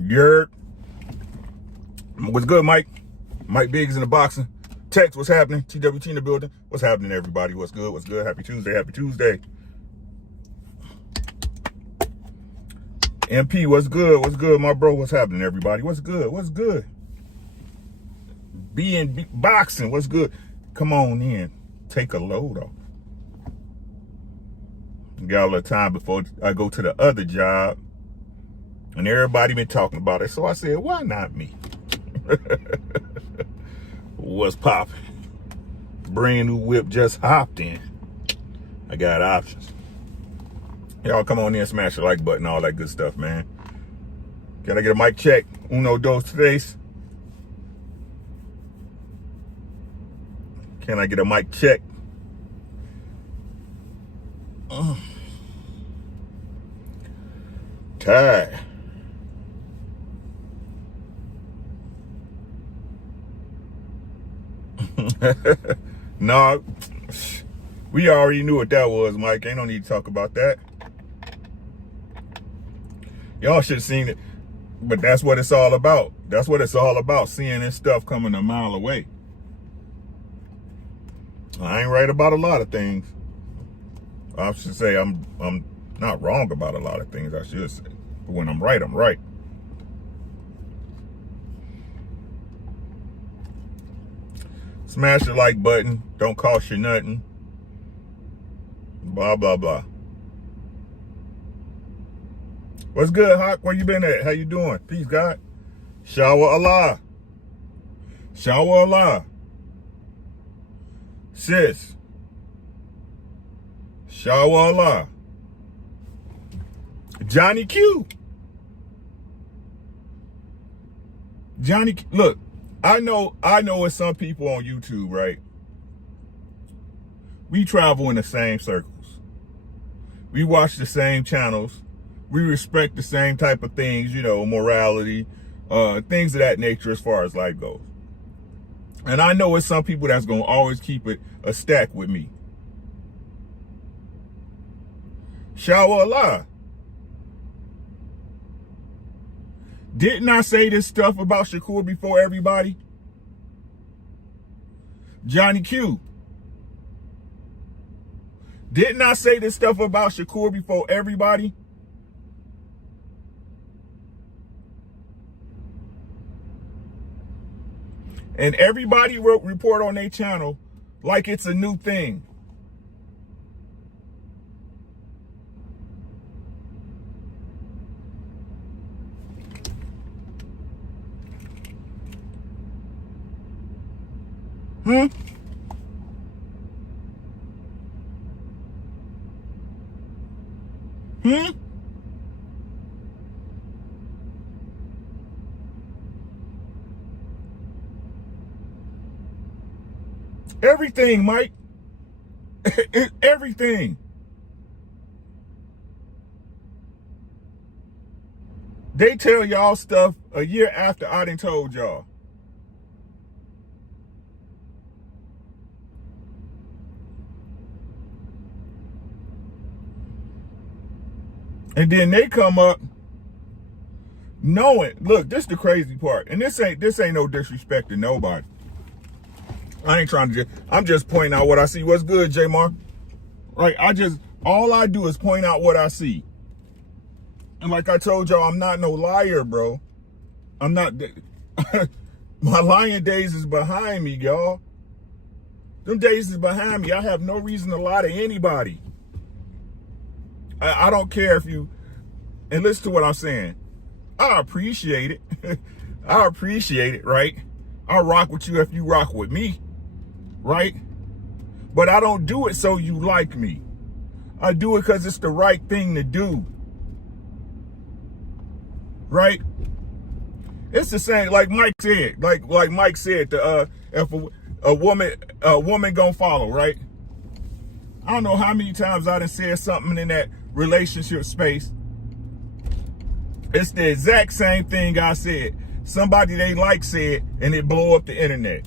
Yerp. What's good, Mike? Mike Biggs in the boxing. Tex, what's happening? TWT in the building. What's happening, everybody? What's good? What's good? Happy Tuesday. Happy Tuesday. MP, what's good? What's good, my bro? What's happening, everybody? What's good? What's good? Boxing, what's good? Come on in. Take a load off. Got a little time before I go to the other job. And everybody been talking about it. So I said, why not me? What's popping? Brand new whip just hopped in. I got options. Y'all come on in, smash the like button, all that good stuff, man. Can I get a mic check? Uno, dos, tres. Can I get a mic check? Tired. No, we already knew what that was, Mike. Ain't no need to talk about that. Y'all should have seen it, but that's what it's all about. That's what it's all about, seeing this stuff coming a mile away. I ain't right about a lot of things. I should say I'm not wrong about a lot of things, I should say. But when I'm right, I'm right. Smash the like button. Don't cost you nothing. Blah, blah, blah. What's good, Hawk? Where you been at? How you doing? Peace, God. Shower Allah. Shower Allah. Sis. Shower Allah. Johnny Q. Johnny Q. Look. I know it's some people on YouTube, right? We travel in the same circles. We watch the same channels. We respect the same type of things, you know, morality, things of that nature as far as life goes. And I know it's some people that's going to always keep it a stack with me. Shower Allah. Didn't I say this stuff about Shakur before everybody? Johnny Q. Didn't I say this stuff about Shakur before everybody? And everybody wrote report on their channel like it's a new thing. Everything, Mike. Everything. They tell y'all stuff a year after I done told y'all. And then they come up knowing, look, this is the crazy part. And this ain't no disrespect to nobody. I ain't trying to I'm just pointing out what I see. What's good, J-Mar? Like, all I do is point out what I see. And like I told y'all, I'm not no liar, bro. I'm not, my lying days is behind me, y'all. Them days is behind me. I have no reason to lie to anybody. I don't care if you, and listen to what I'm saying. I appreciate it. I appreciate it, right? I'll rock with you if you rock with me, right? But I don't do it so you like me. I do it because it's the right thing to do. Right? It's the same, like Mike said. Like Mike said, if a woman gonna follow, right? I don't know how many times I done said something in that relationship space. It's the exact same thing I said. Somebody they like said, and it blew up the internet.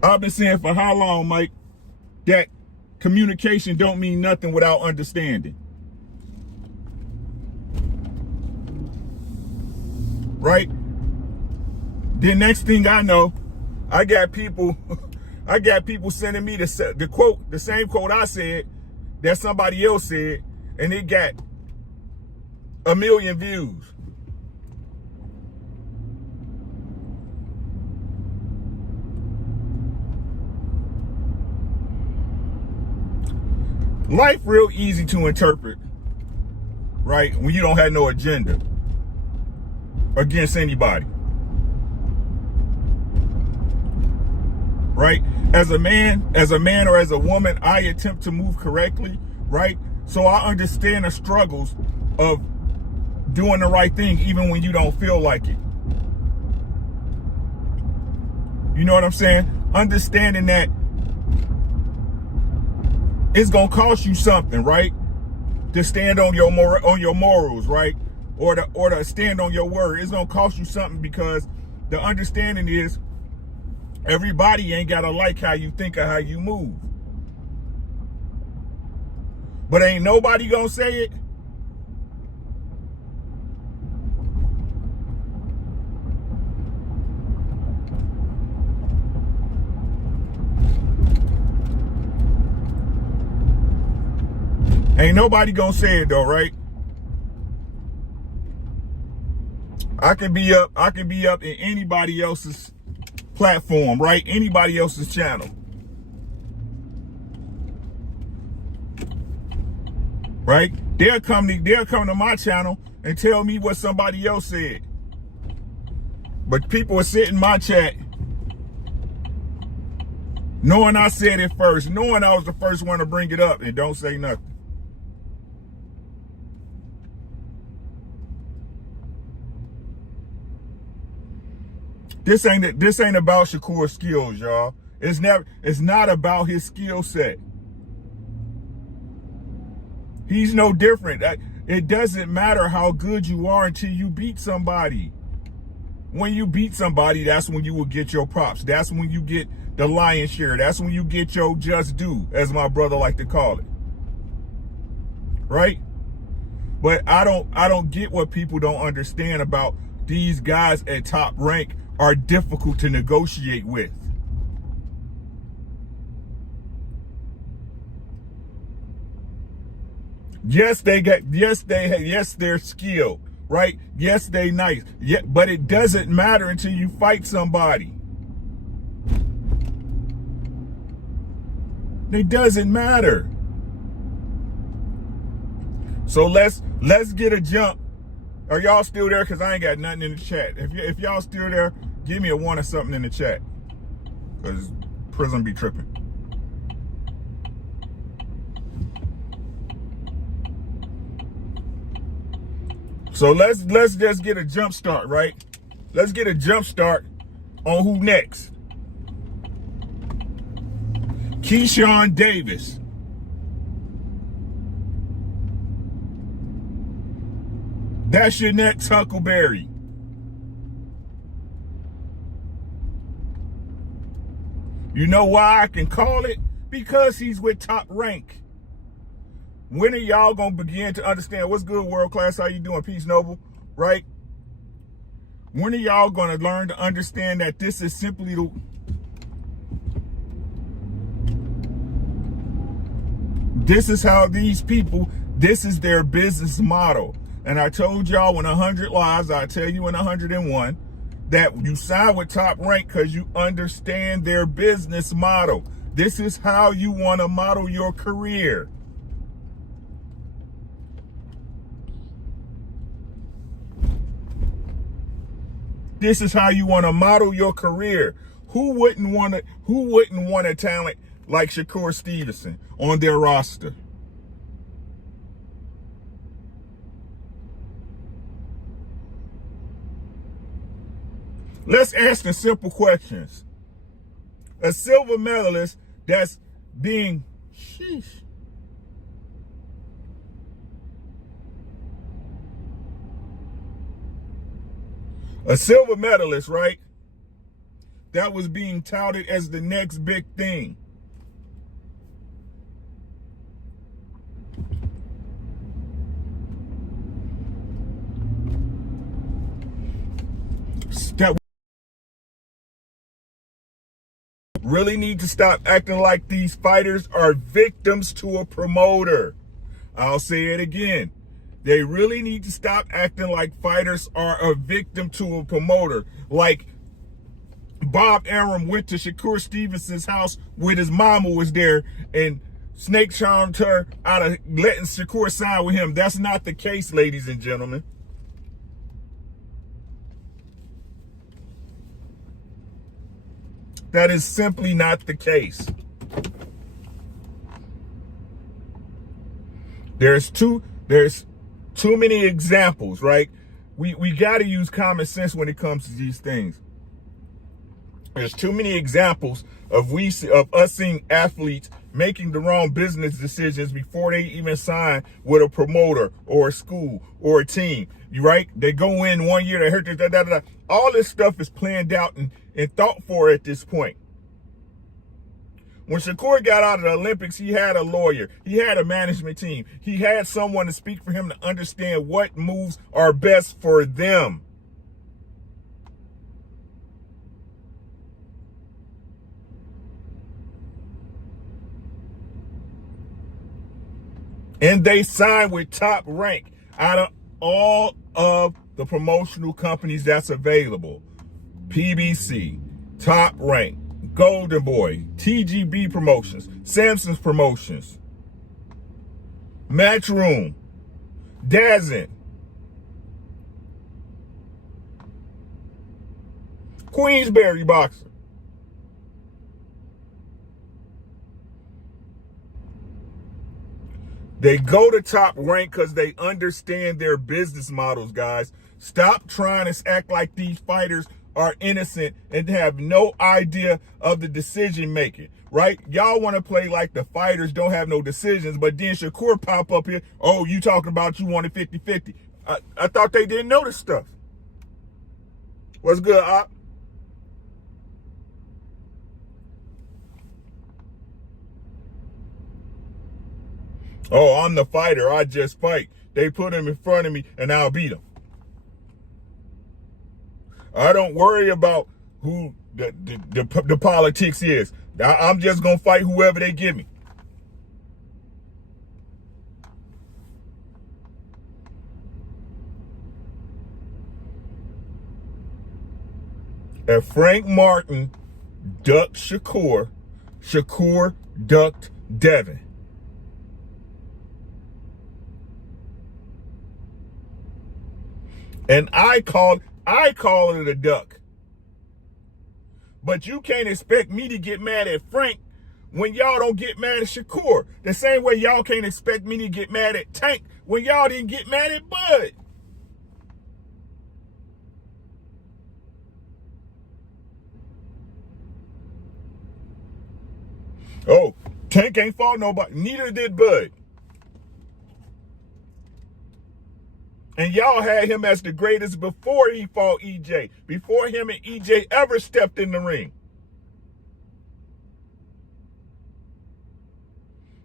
I've been saying for how long, Mike, that communication don't mean nothing without understanding. Right? Then next thing I know, I got people sending me the same quote I said that somebody else said, and it got 1 million views. Life real easy to interpret, right? When you don't have no agenda against anybody. Right? As a man or as a woman, I attempt to move correctly, right? So I understand the struggles of doing the right thing even when you don't feel like it. You know what I'm saying? Understanding that it's gonna cost you something, right? To stand on your morals, right? Or to stand on your word. It's gonna cost you something, because the understanding is everybody ain't gotta like how you think or how you move. But ain't nobody gonna say it. Ain't nobody gonna say it though, right? I can be up in anybody else's platform, right? Anybody else's channel. Right? They'll come to my channel and tell me what somebody else said. But people are sitting in my chat knowing I said it first, knowing I was the first one to bring it up, and don't say nothing. This ain't about Shakur's skills, y'all. It's not about his skill set. He's no different. It doesn't matter how good you are until you beat somebody. When you beat somebody, that's when you will get your props. That's when you get the lion's share. That's when you get your just due, as my brother like to call it. Right? But I don't get what people don't understand about these guys at top rank are difficult to negotiate with. Yes, they're skilled, right? Yes, they nice. Yeah, but it doesn't matter until you fight somebody. It doesn't matter. So let's get a jump. Are y'all still there? Because I ain't got nothing in the chat. If y'all still there, give me a 1 or something in the chat. Because Prism be tripping. So let's just get a jump start, right? Let's get a jump start on who next. Keyshawn Davis. That's your next Huckleberry. You know why I can call it? Because he's with Top Rank. When are y'all gonna begin to understand? What's good, World Class? How you doing? Peace, Noble, right? When are y'all gonna learn to understand that this is simply this is how these people, this is their business model. And I told y'all in 100 lives, I tell you in 101, that you sign with Top Rank because you understand their business model. This is how you want to model your career. This is how you want to model your career. who wouldn't want a talent like Shakur Stevenson on their roster? Let's ask the simple questions. A silver medalist that's being, sheesh. A silver medalist, right? That was being touted as the next big thing. That really need to stop acting like these fighters are victims to a promoter. I'll say it again. They really need to stop acting like fighters are a victim to a promoter. Like Bob Arum went to Shakur Stevenson's house when his mama was there and snake charmed her out of letting Shakur sign with him. That's not the case, ladies and gentlemen. That is simply not the case. There's too many examples, right? We got to use common sense when it comes to these things. There's too many examples of us seeing athletes making the wrong business decisions before they even sign with a promoter or a school or a team. You right? They go in 1 year, they hurt this, all this stuff is planned out and thought for at this point. When Shakur got out of the Olympics, he had a lawyer. He had a management team. He had someone to speak for him to understand what moves are best for them. And they signed with Top Rank out of all of the promotional companies that's available. PBC, Top Rank, Golden Boy, TGB Promotions, Samson's Promotions, Matchroom, Dazin, Queensberry Boxing. They go to Top Rank because they understand their business models, guys. Stop trying to act like these fighters are innocent and have no idea of the decision making, right? Y'all want to play like the fighters don't have no decisions, but then Shakur pop up here, oh, you talking about you wanted 50-50. I thought they didn't know this stuff. What's good, Op? Oh, I'm the fighter. I just fight. They put him in front of me and I'll beat him. I don't worry about who the politics is. I'm just going to fight whoever they give me. If Frank Martin ducked Shakur, Shakur ducked Devin. And I call it a duck. But you can't expect me to get mad at Frank when y'all don't get mad at Shakur. The same way y'all can't expect me to get mad at Tank when y'all didn't get mad at Bud. Oh, Tank ain't fought nobody. Neither did Bud. And y'all had him as the greatest before he fought EJ. Before him and EJ ever stepped in the ring.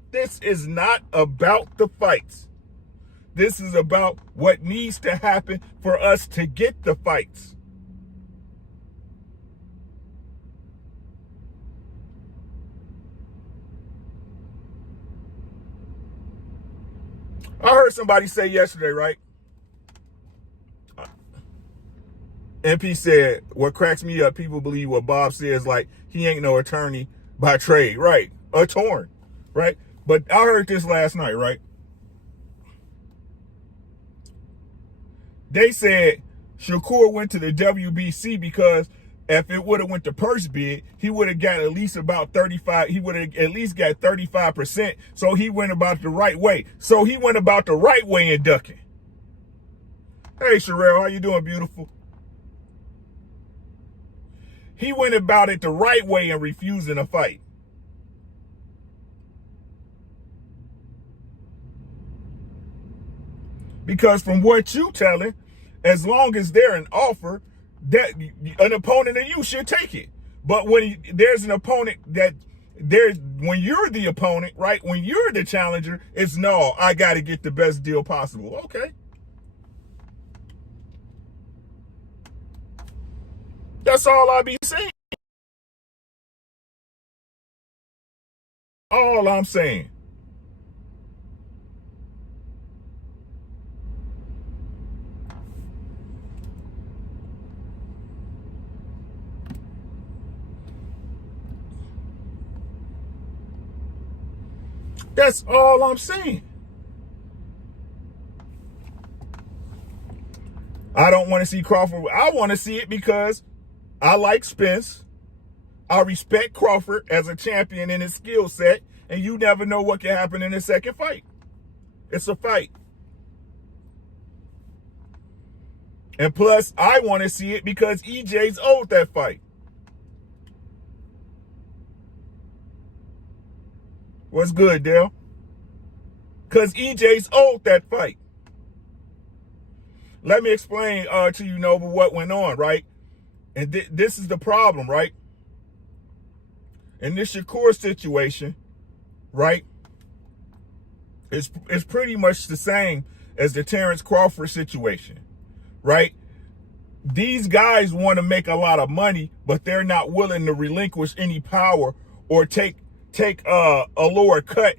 This is not about the fights. This is about what needs to happen for us to get the fights. I heard somebody say yesterday, right? MP said, what cracks me up, people believe what Bob says, like he ain't no attorney by trade, right? A torn, right? But I heard this last night, right? They said Shakur went to the WBC because if it would have went to purse bid, he would have got at least about 35. He would have at least got 35%. So he went about the right way. So he went about the right way in ducking. Hey, Sherelle, how you doing, beautiful? He went about it the right way in refusing a fight. Because from what you telling, as long as they're an offer, that an opponent of you should take it. But when there's an opponent when you're the opponent, right? When you're the challenger, it's no, I got to get the best deal possible. Okay. That's all I be saying. All I'm saying. That's all I'm saying. I don't want to see Crawford. I want to see it because I like Spence. I respect Crawford as a champion in his skill set, and you never know what can happen in the second fight. It's a fight. And plus, I want to see it because EJ's owed that fight. What's good, Dale? Because EJ's owed that fight. Let me explain to you, Nova, what went on, right? And this is the problem, right? In this Shakur situation, right? It's pretty much the same as the Terrence Crawford situation, right? These guys want to make a lot of money, but they're not willing to relinquish any power or take a lower cut,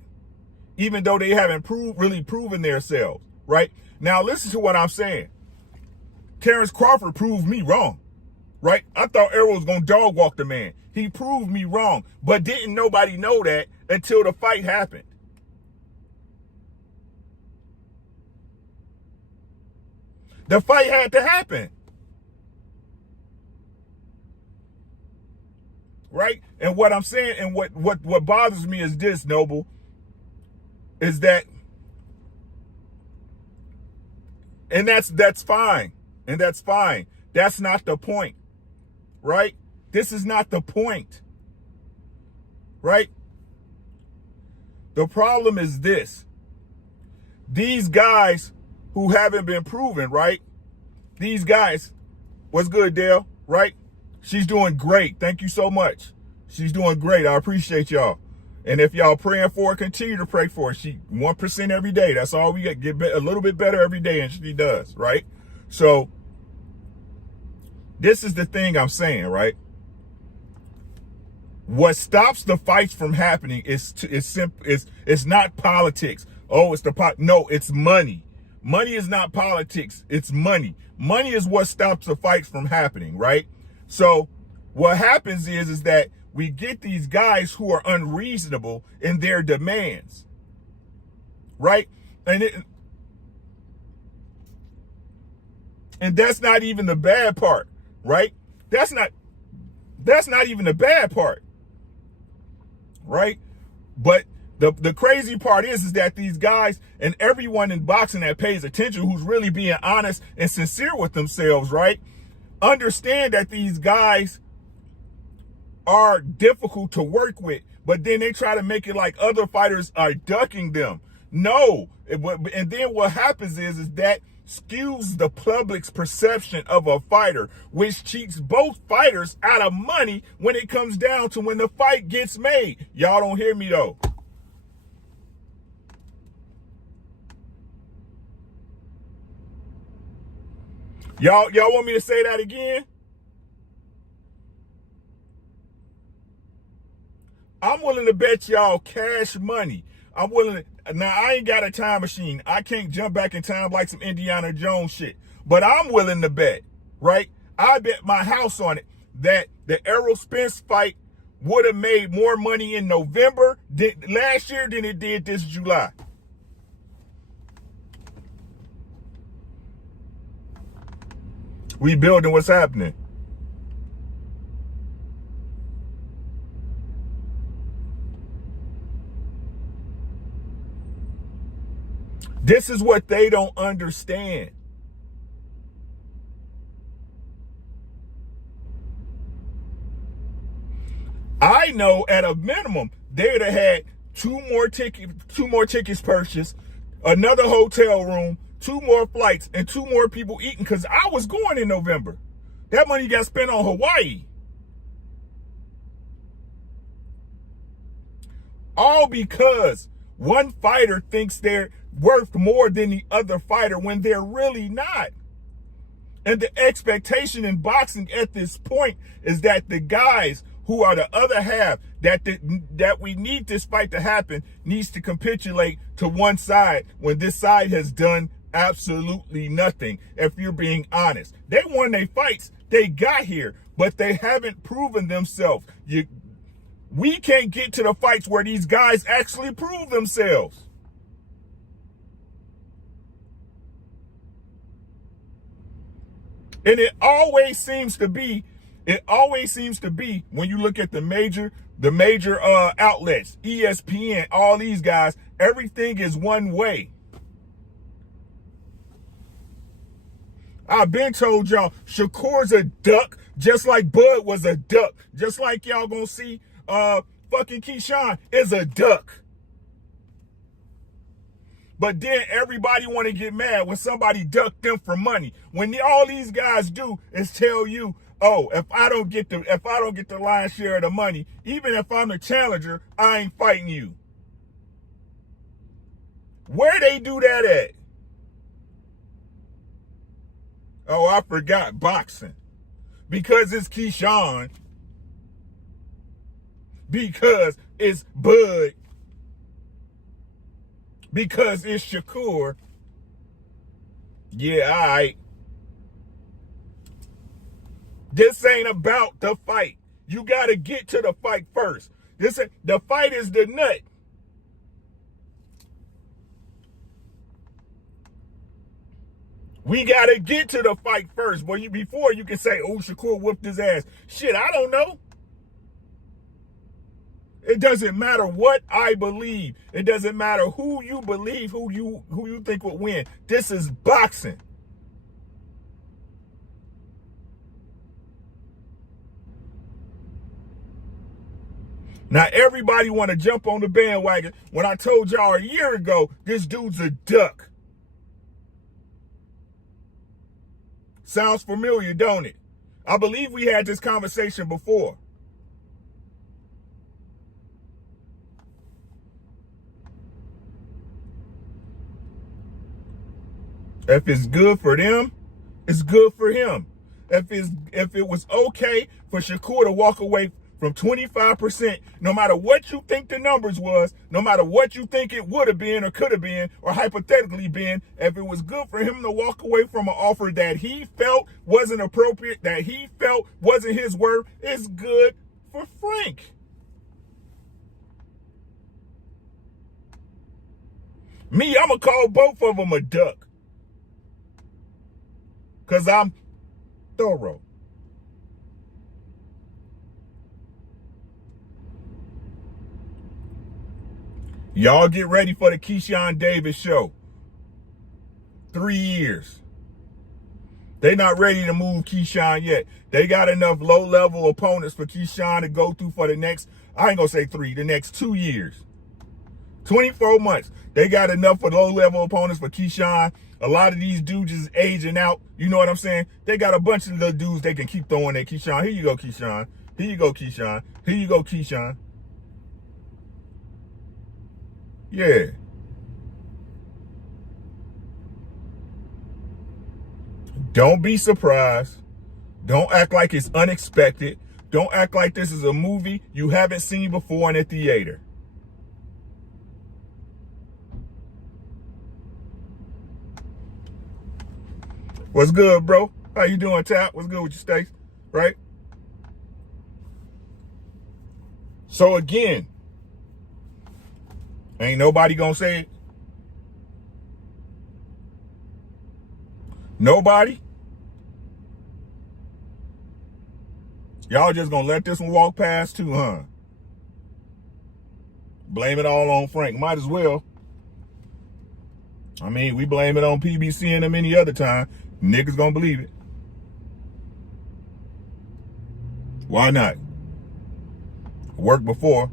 even though they haven't really proven themselves, right? Now, listen to what I'm saying. Terrence Crawford proved me wrong, right? I thought Errol was going to dog walk the man. He proved me wrong, but didn't nobody know that until the fight happened. The fight had to happen. Right? And what I'm saying, and what bothers me is this, Noble, is that, and that's fine. And that's fine. That's not the point. Right? This is not the point. Right? The problem is this. These guys who haven't been proven, right? These guys, what's good, Dale? Right? She's doing great. Thank you so much. She's doing great. I appreciate y'all. And if y'all praying for her, continue to pray for her. She 1% every day. That's all we get a little bit better every day, and she does, right? So this is the thing I'm saying, right? What stops the fights from happening is not politics. Oh, no, it's money. Money is not politics. It's money. Money is what stops the fights from happening, right? So what happens is that we get these guys who are unreasonable in their demands, right? And that's not even the bad part, right? That's not even the bad part, right? But the crazy part is that these guys and everyone in boxing that pays attention, who's really being honest and sincere with themselves, right, understand that these guys are difficult to work with, but then they try to make it like other fighters are ducking them. No. And then what happens is that skews the public's perception of a fighter, which cheats both fighters out of money when it comes down to when the fight gets made. Y'all don't hear me though. Y'all want me to say that again? I'm willing to bet y'all cash money. I'm willing to, now I ain't got a time machine. I can't jump back in time like some Indiana Jones shit. But I'm willing to bet, right? I bet my house on it that the Errol Spence fight would have made more money in November last year than it did this July. We building what's happening. This is what they don't understand. I know at a minimum they'd have had two more tickets purchased, another hotel room, two more flights, and two more people eating, because I was going in November. That money got spent on Hawaii. All because one fighter thinks they're worth more than the other fighter when they're really not. And the expectation in boxing at this point is that the guys who are the other half, that we need this fight to happen, needs to capitulate to one side when this side has done absolutely nothing. If you're being honest, they won their fights, they got here, but they haven't proven themselves. We can't get to the fights where these guys actually prove themselves. And it always seems to be when you look at the major outlets, ESPN, all these guys, everything is one way. I've been told y'all, Shakur's a duck, just like Bud was a duck. Just like y'all gonna see fucking Keyshawn is a duck. But then everybody want to get mad when somebody ducked them for money. When all these guys do is tell you, oh, if I don't get the lion's share of the money, even if I'm the challenger, I ain't fighting you. Where they do that at? Oh, I forgot boxing. Because it's Keyshawn. Because it's Bud. Because it's Shakur. Yeah, all right. This ain't about the fight. You got to get to the fight first. The fight is the nut. We got to get to the fight first. Before you can say, oh, Shakur whooped his ass. Shit, I don't know. It doesn't matter what I believe. It doesn't matter who you believe, who you think will win. This is boxing. Now everybody want to jump on the bandwagon when I told y'all a year ago this dude's a duck. Sounds familiar, don't it? I believe we had this conversation before. If it's good for them, it's good for him. If it was okay for Shakur to walk away from 25%, no matter what you think the numbers was, no matter what you think it would have been or could have been or hypothetically been, if it was good for him to walk away from an offer that he felt wasn't appropriate, that he felt wasn't his worth, it's good for Frank. Me, I'm going to call both of them a duck. Because I'm thorough. Y'all get ready for the Keyshawn Davis show. 3 years. They not ready to move Keyshawn yet. They got enough low-level opponents for Keyshawn to go through for the next, I ain't going to say 3, the next 2 years. 24 months. They got enough for low-level opponents for Keyshawn. A lot of these dudes is aging out. You know what I'm saying? They got a bunch of little dudes they can keep throwing at Keyshawn. Here you go, Keyshawn. Here you go, Keyshawn. Here you go, Keyshawn. Yeah. Don't be surprised. Don't act like it's unexpected. Don't act like this is a movie you haven't seen before in a theater. What's good, bro? How you doing, Tap? What's good with you, Stace? Right? So again, ain't nobody gonna say it. Nobody? Y'all just gonna let this one walk past too, huh? Blame it all on Frank. Might as well. I mean, we blame it on PBC and them any other time. Niggas gonna believe it. Why not? Worked before.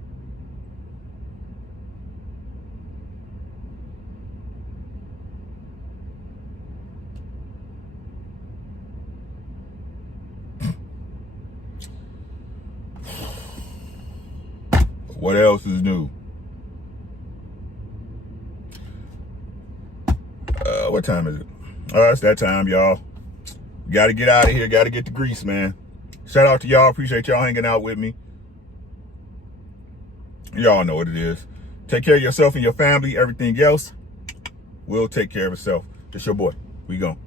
What else is new? What time is it? It's that time, y'all. Got to get out of here. Got to get to Greece, man. Shout out to y'all. Appreciate y'all hanging out with me. Y'all know what it is. Take care of yourself and your family. Everything else will take care of itself. It's your boy. We gone.